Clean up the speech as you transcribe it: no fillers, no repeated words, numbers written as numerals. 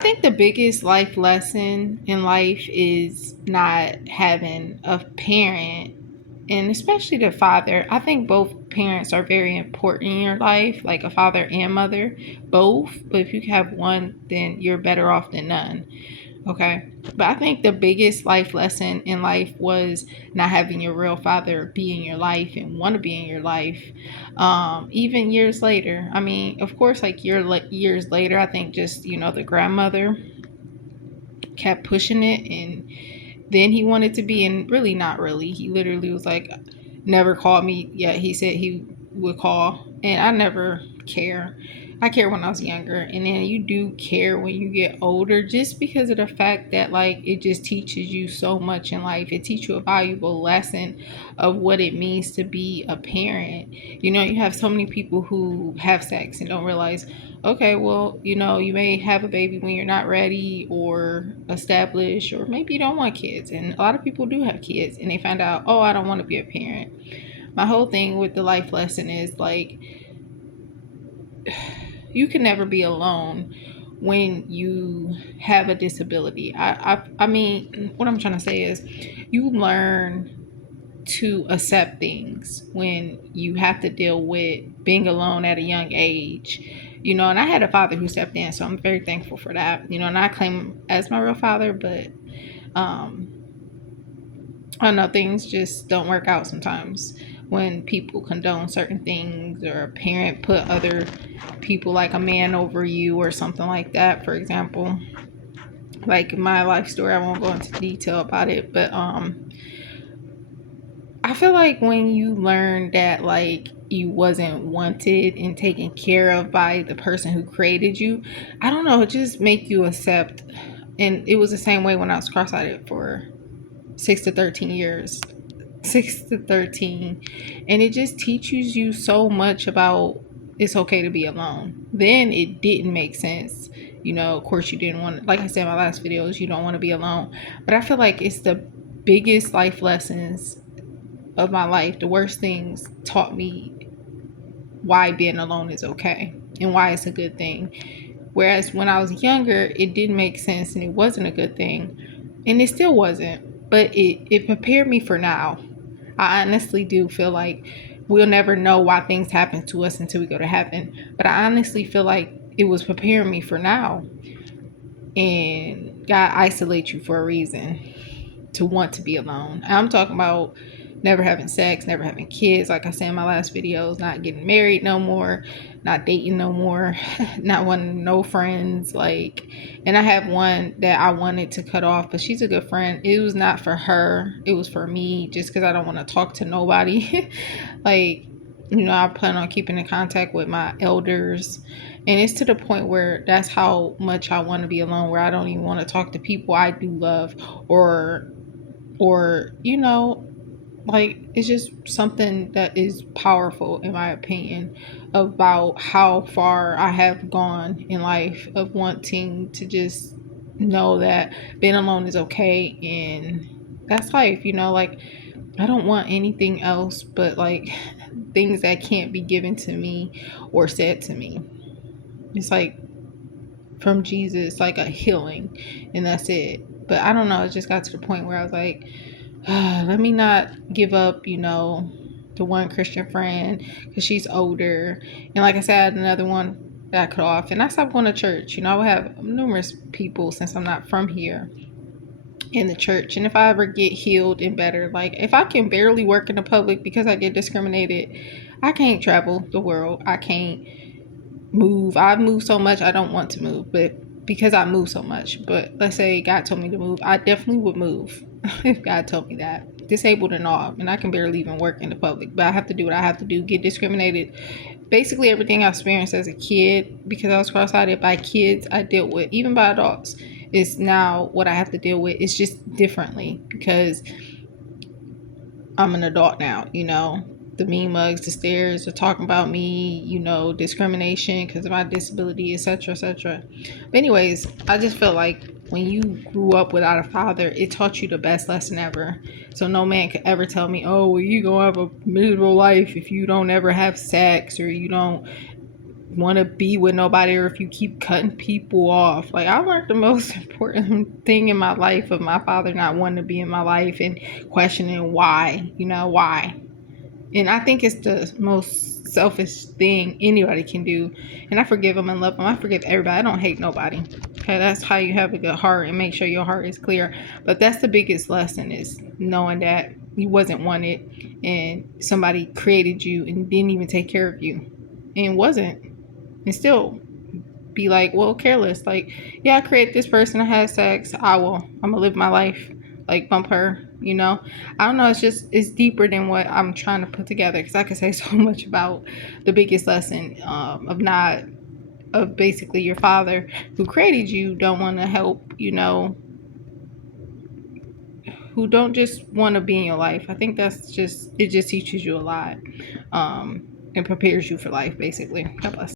I think the biggest life lesson in life is not having a parent, and especially the father. I think both parents are very important in your life, like a father and mother, both. But if you have one, then you're better off than none. Okay. But I think the biggest life lesson in life was not having your real father be in your life and want to be in your life. Even years later. I mean, of course, like years later, I think just, the grandmother kept pushing it. And then he wanted to be, and really not really. He literally was like, never called me yet. He said he would call, and I never care. I care when I was younger, and then you do care when you get older, just because of the fact that like it just teaches you so much in life. It teaches you a valuable lesson of what it means to be a parent. You have so many people who have sex and don't realize, okay, well, you may have a baby when you're not ready or established, or maybe you don't want kids. And a lot of people do have kids and they find out, oh, I don't want to be a parent. My whole thing with the life lesson is like, you can never be alone when you have a disability. I mean, what I'm trying to say is you learn to accept things when you have to deal with being alone at a young age. And I had a father who stepped in, so I'm very thankful for that. And I claim him as my real father, but um, I know things just don't work out sometimes when people condone certain things, or a parent put other people, like a man, over you or something like that. For example, like my life story, I won't go into detail about it, but I feel like when you learn that like you wasn't wanted and taken care of by the person who created you, I don't know, it just make you accept. And it was the same way when I was cross-eyed for 6 to 13 years. 6 to 13. And it just teaches you so much about it's okay to be alone. Then it didn't make sense. Of course you didn't want, like I said in my last videos, you don't want to be alone. But I feel like it's the biggest life lessons of my life. The worst things taught me why being alone is okay and why it's a good thing. Whereas when I was younger, it didn't make sense and it wasn't a good thing. And it still wasn't. But it prepared me for now. I honestly do feel like we'll never know why things happen to us until we go to heaven. But I honestly feel like it was preparing me for now. And God isolates you for a reason, to want to be alone. I'm talking about never having sex, never having kids, like I said in my last videos, not getting married no more, not dating no more, not wanting no friends. Like, and I have one that I wanted to cut off, but she's a good friend. It was not for her, it was for me, just because I don't want to talk to nobody. Like, I plan on keeping in contact with my elders. And it's to the point where that's how much I want to be alone, where I don't even want to talk to people I do love, or like it's just something that is powerful in my opinion, about how far I have gone in life, of wanting to just know that being alone is okay. And that's life. Like, I don't want anything else but like things that can't be given to me or said to me. It's like from Jesus, like a healing, and that's it. But I don't know, it just got to the point where I was like, let me not give up, the one Christian friend, because she's older. And like I said, I had another one that I cut off, and I stopped going to church. I would have numerous people, since I'm not from here, in the church. And if I ever get healed and better, like if I can barely work in the public because I get discriminated, I can't travel the world. I can't move. I've moved so much, I don't want to move, but because I move so much. But let's say God told me to move, I definitely would move if God told me that. Disabled and all, and I can barely even work in the public, but I have to do what I have to do. Get discriminated. Basically, everything I experienced as a kid, because I was cross-eyed, by kids I dealt with, even by adults, is now what I have to deal with. It's just differently because I'm an adult now. The mean mugs, the stares are talking about me, discrimination because of my disability, etc., etc. But anyways, I just feel like when you grew up without a father, it taught you the best lesson ever. So no man could ever tell me, oh, well, you gonna have a miserable life if you don't ever have sex, or you don't want to be with nobody, or if you keep cutting people off. Like, I learned the most important thing in my life of my father not wanting to be in my life and questioning why, why. And I think it's the most selfish thing anybody can do. And I forgive them and love them. I forgive everybody. I don't hate nobody. Okay, that's how you have a good heart and make sure your heart is clear. But that's the biggest lesson, is knowing that you wasn't wanted and somebody created you and didn't even take care of you and wasn't, and still be like, well, careless. Like, yeah, I created this person, I had sex, I'm gonna live my life, like, bump her, I don't know. It's deeper than what I'm trying to put together, because I could say so much about the biggest lesson, of basically your father who created you don't want to help, who don't just want to be in your life. I think it just teaches you a lot, and prepares you for life, basically. God bless.